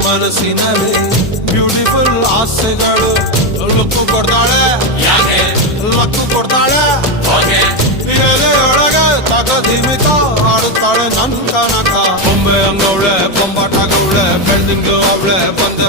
ಮನಸ್ಸಿನಲ್ಲಿ ಬ್ಯೂಟಿಫುಲ್ ಆಸೆಗಳು ಲಕ್ಕು ಕೊಡ್ತಾಳೆ ಲಕ್ಕು ಕೊಡ್ತಾಳೆ ಎಲೆಯೊಳಗೆ ತಗದಿಮಿತ ಆಡುತ್ತಾಳೆ ನನ್ ಕನಕ ಬೊಂಬೆ ಅಂಗವಳೆ ಬೊಂಬಾಟಗವಳೆ ಬೆಳ್ದಿಂಗ್ಳು ಅವಳೆ ಬಂದೆ